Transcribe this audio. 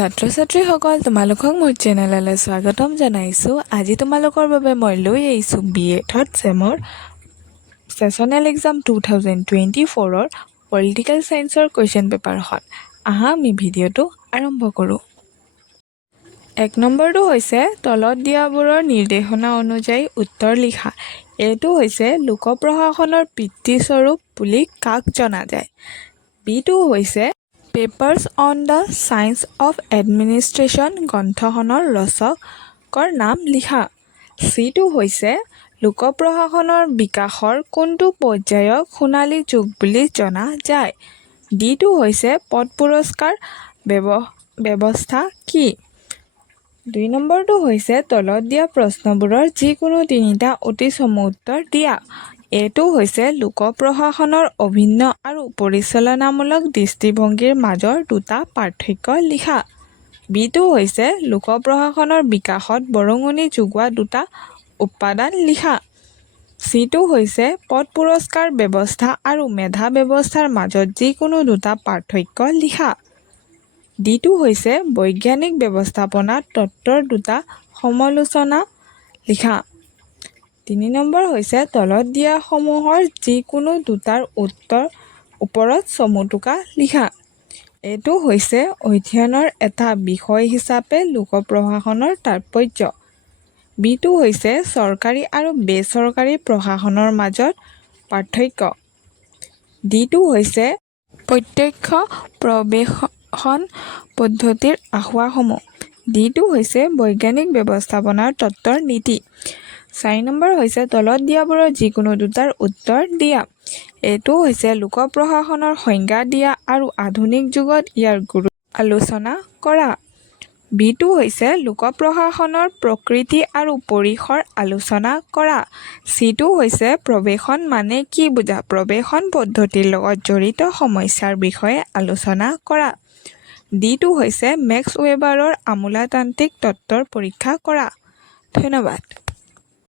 ছাত্ৰ ছাত্ৰীসকল তোমালোকক মোৰ চেনেললৈ স্বাগতম জনাইছোঁ। আজি তোমালোকৰ বাবে মই লৈ আহিছোঁ BA থাৰ্ড ছেমৰ ছেছনেল এক্সাম 2024ৰ পলিটিকেল ছায়েন্সৰ কুৱেশ্যন পেপাৰখন। আহা আমি ভিডিঅ'টো আৰম্ভ কৰোঁ। 1 নম্বৰটো হৈছে তলত দিয়াবোৰৰ নিৰ্দেশনা অনুযায়ী উত্তৰ লিখা। এইটো হৈছে লোক প্ৰশাসনৰ পিতৃস্বৰূপ বুলি কাক জনা যায়। বিটো হৈছে papers on the science of administration গ্ৰন্থখনৰ ৰচকৰ নাম লিখা। চিটো হৈছে লোক প্ৰশাসনৰ বিকাশৰ কোনটো পৰ্যায়ক সোণালী যুগ বুলি জনা যায়। ডিটো হৈছে পদ পুৰস্কাৰ ব্যৱস্থা কি। 2 নম্বৰটো হৈছে তলত দিয়া প্ৰশ্নবোৰৰ যিকোনো তিনিটা অতি চমু উত্তৰ দিয়া। এইটো হৈছে লোক প্ৰশাসনৰ অভিন্ন আৰু পৰিচালনামূলক দৃষ্টিভংগীৰ মাজৰ দুটা পাৰ্থক্য লিখা। বিটো হৈছে লোক প্ৰশাসনৰ বিকাশত বৰঙণি যোগোৱা দুটা উপাদান লিখা। চিটো হৈছে পদ পুৰস্কাৰ ব্যৱস্থা আৰু মেধা ব্যৱস্থাৰ মাজত যিকোনো দুটা পাৰ্থক্য লিখা। ডিটো হৈছে বৈজ্ঞানিক ব্যৱস্থাপনা তত্ত্বৰ দুটা সমালোচনা লিখা। 3 নম্বৰ হৈছে তলত দিয়াসমূহৰ যিকোনো দুটাৰ ওপৰত চমু টোকা লিখা। এইটো হৈছে অধ্যয়নৰ এটা বিষয় হিচাপে লোক প্ৰশাসনৰ তাৎপৰ্য। বিটো হৈছে চৰকাৰী আৰু বেচৰকাৰী প্ৰশাসনৰ মাজত পাৰ্থক্য। ডিটো হৈছে প্ৰত্যক্ষ প্ৰৱেশন পদ্ধতিৰ আসোঁৱাহসমূহ। ডিটো হৈছে বৈজ্ঞানিক ব্যৱস্থাপনাৰ তত্ত্বৰ নীতি। 4 নম্বৰ হৈছে তলত দিয়াবোৰৰ যিকোনো দুটাৰ উত্তৰ দিয়া। এইটো হৈছে লোক প্ৰশাসনৰ সংজ্ঞা দিয়া আৰু আধুনিক যুগত ইয়াৰ গুৰুত্ব আলোচনা কৰা। বিটো হৈছে লোক প্ৰশাসনৰ প্ৰকৃতি আৰু পৰিসৰ আলোচনা কৰা। চিটো হৈছে প্ৰৱেশন মানে কি বুজা। প্ৰৱেশন পদ্ধতিৰ লগত জড়িত সমস্যাৰ বিষয়ে আলোচনা কৰা। ডিটো হৈছে মেক্স ৱেবাৰৰ আমোলাতান্ত্ৰিক তত্ত্বৰ পৰীক্ষা কৰা। ধন্যবাদ।